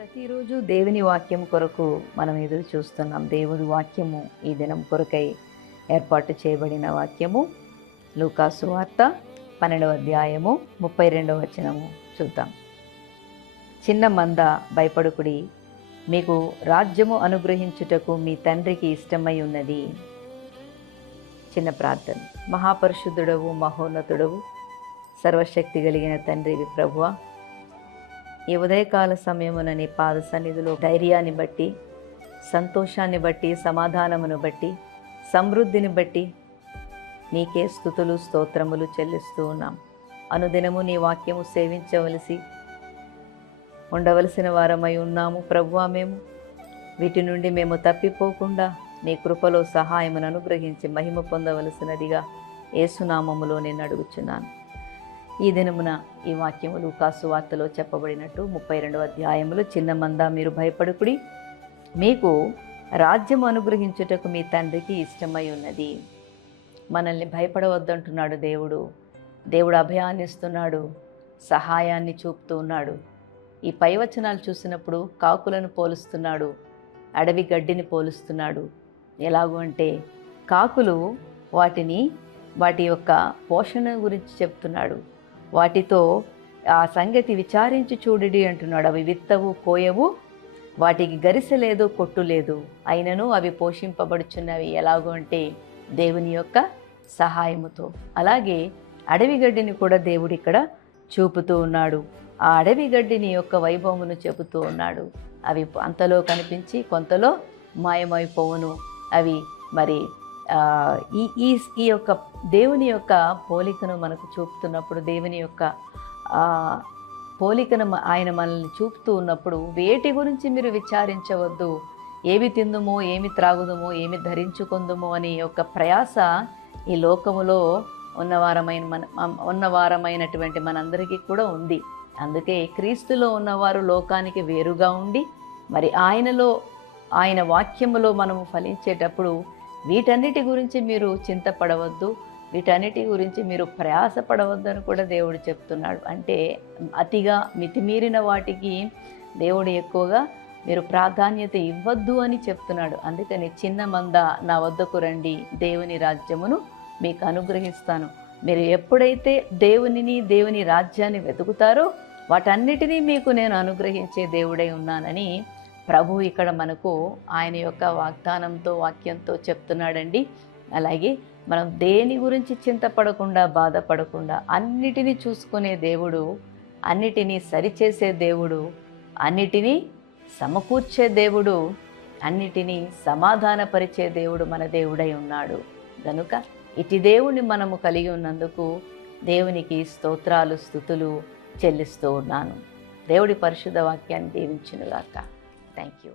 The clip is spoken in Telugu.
ప్రతిరోజు దేవుని వాక్యం కొరకు మనం ఎదురు చూస్తున్నాం. దేవుడి వాక్యము ఈ దినం కొరకై ఏర్పాటు చేయబడిన వాక్యము లూకాసు వార్త 12వ అధ్యాయము 32వ వచనము చూద్దాం. చిన్న మంద భయపడుకుడి, మీకు రాజ్యము అనుగ్రహించుటకు మీ తండ్రికి ఇష్టమై ఉన్నది. చిన్న ప్రార్థన. మహాపరిశుద్ధుడవు, మహోన్నతుడవు, సర్వశక్తి కలిగిన తండ్రివి ప్రభువా, ఈ ఉదయకాల సమయమున నీ పాద సన్నిధిలో ధైర్యాన్ని బట్టి, సంతోషాన్ని బట్టి, సమాధానమును బట్టి, సమృద్ధిని బట్టి నీకే స్తుతులు స్తోత్రములు చెల్లిస్తూ ఉన్నాం. అనుదినము నీ వాక్యము సేవించవలసి ఉండవలసిన వారమై ఉన్నాము ప్రభువా. వీటి నుండి మేము తప్పిపోకుండా నీ కృపలో సహాయమును అనుగ్రహించి మహిమ పొందవలసినదిగా యేసునామములో నేను అడుగుచున్నాను. ఈ దినమున ఈ వాక్యము లూకాసు వార్తలో చెప్పబడినట్టు 32వ అధ్యాయములో, చిన్న మంద మీరు భయపడుకుడి, మీకు రాజ్యం అనుగ్రహించుటకు మీ తండ్రికి ఇష్టమై ఉన్నది. మనల్ని భయపడవద్దంటున్నాడు దేవుడు. దేవుడు అభయాన్ని ఇస్తున్నాడు, సహాయాన్ని చూపుతూ ఉన్నాడు. ఈ పై వచనాలు చూసినప్పుడు కాకులను పోలుస్తున్నాడు, అడవి గడ్డిని పోలుస్తున్నాడు. ఎలాగూ అంటే కాకులు వాటి యొక్క పోషణ గురించి చెప్తున్నాడు. వాటితో ఆ సంగతి విచారించి చూడుడి అంటున్నాడు. అవి విత్తవు, కోయవు, వాటికి గరిసె లేదు, కొట్టు లేదు, అయినను అవి పోషింపబడుచున్నవి. ఎలాగో అంటే దేవుని యొక్క సహాయముతో. అలాగే అడవి గడ్డిని కూడా దేవుడు ఇక్కడ చూపుతూ ఉన్నాడు. ఆ అడవి గడ్డిని యొక్క వైభవమును చెబుతూ ఉన్నాడు. అవి అంతలో కనిపించి కొంతలో మాయమైపోవును. అవి మరి ఈ యొక్క దేవుని యొక్క పోలికను మనకు చూపుతున్నప్పుడు, దేవుని యొక్క పోలికను ఆయన మనల్ని చూపుతూ ఉన్నప్పుడు, వేటి గురించి మీరు విచారించవద్దు, ఏమి తిందుమో, ఏమి త్రాగుదమో, ఏమి ధరించుకుందుమో అనే యొక్క ప్రయాస ఈ లోకములో ఉన్నవారమైనటువంటి మనందరికీ కూడా ఉంది. అందుకే క్రీస్తులో ఉన్నవారు లోకానికి వేరుగా ఉండి, మరి ఆయన వాక్యములో మనము ఫలించేటప్పుడు వీటన్నిటి గురించి మీరు చింతపడవద్దు, వీటన్నిటి గురించి మీరు ప్రయాసపడవద్దు అని కూడా దేవుడు చెప్తున్నాడు. అంటే అతిగా మితిమీరిన వాటికి దేవుడు ఎక్కువగా మీరు ప్రాధాన్యత ఇవ్వద్దు అని చెప్తున్నాడు. అందుకని చిన్న మంద నా వద్దకు రండి, దేవుని రాజ్యమును మీకు అనుగ్రహిస్తాను. మీరు ఎప్పుడైతే దేవుని రాజ్యాన్ని వెతుకుతారో వాటన్నిటినీ మీకు నేను అనుగ్రహించే దేవుడై ఉన్నానని ప్రభు ఇక్కడ మనకు ఆయన యొక్క వాక్యంతో చెప్తున్నాడండి. అలాగే మనం దేని గురించి చింతపడకుండా, బాధపడకుండా, అన్నిటినీ చూసుకునే దేవుడు, అన్నిటినీ సరిచేసే దేవుడు, అన్నిటినీ సమకూర్చే దేవుడు, అన్నిటినీ సమాధానపరిచే దేవుడు మన దేవుడై ఉన్నాడు. కనుక ఇటు దేవుణ్ణి మనము కలిగి ఉన్నందుకు దేవునికి స్తోత్రాలు, స్తుతులు చెల్లిస్తూ ఉన్నాను. దేవుడి పరిశుద్ధ వాక్యాన్ని దీవించునుగాక. Thank you.